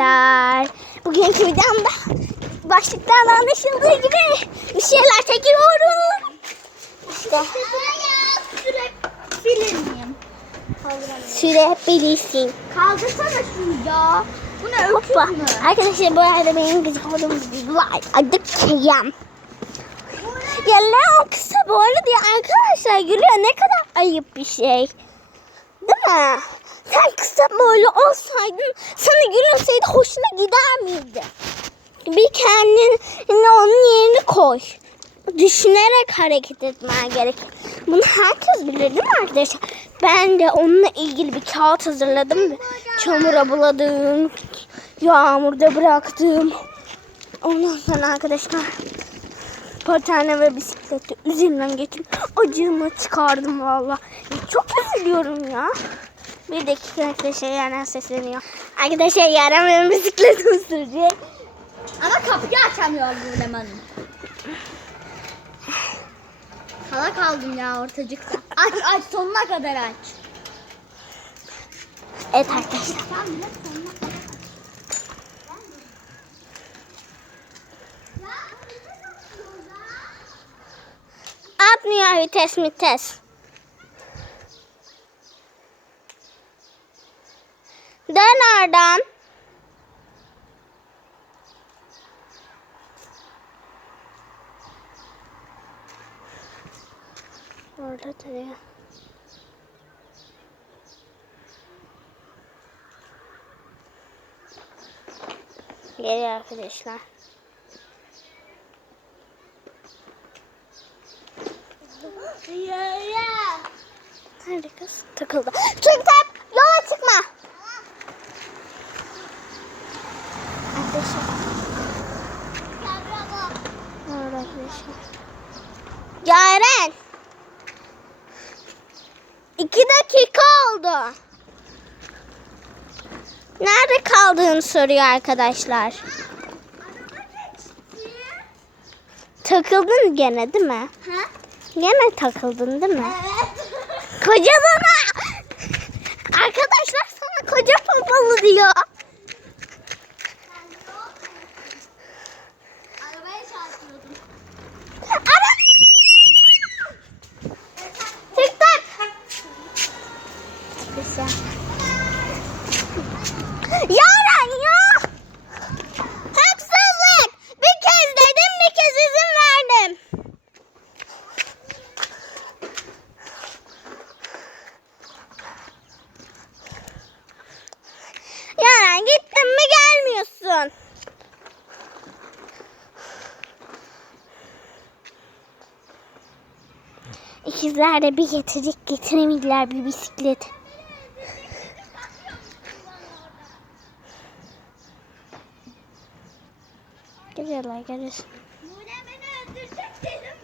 Arkadaşlar bugünkü videomda başlıktan anlaşıldığı gibi bir şeyler çekiyorum. İşte Sürebilir miyim? sürebilirsin. Kaldırsana şunu ya. Bu ne Hoppa. Arkadaşlar bu arada benim gıcık olduğum bir var. Adı Kıyam. Ya Leon kısa bu arada arkadaşlar gülüyor ne kadar ayıp bir şey. Değil mi? Sen kısa böyle olsaydın sana gülümseydi hoşuna gider miydi? Bir kendini onun yerine koy. Düşünerek hareket etmen gerek. Bunu herkes bilir değil mi arkadaşlar? Ben de onunla ilgili bir kağıt hazırladım. Çamura buladım. Yağmurda bıraktım. Ondan sonra arkadaşlar patene ve bisikleti üzerinden geçip acığımı çıkardım valla. Çok üzülüyorum ya. Bir dakika arkadaşlar Yaren sesleniyor. Arkadaşlar Yaren benim bisikleti sürecek. Ama kapıyı açamıyor Gülem Hanım. Kala kaldım ya ortacıkta. Aç aç sonuna kadar aç. Evet arkadaşlar. Atmıyor vites vites. Dön oradan. Orada duruyor. Geliyor arkadaşlar. Kız? Takıldı. Çocuklar yola çıkma. Arkadaşlar. Orada arkadaşlar. Yaren. İki dakika oldu. Nerede kaldığını soruyor arkadaşlar. Takıldın gene değil mi? Ha? Gene takıldın değil mi? Evet. Kocalana. Arkadaşlar sana koca pompalı diyor. İkizler de bir getirecek getiremediler bir bisiklet. Geliyorlar geliyorsun. Muğla beni öldürecek dedim.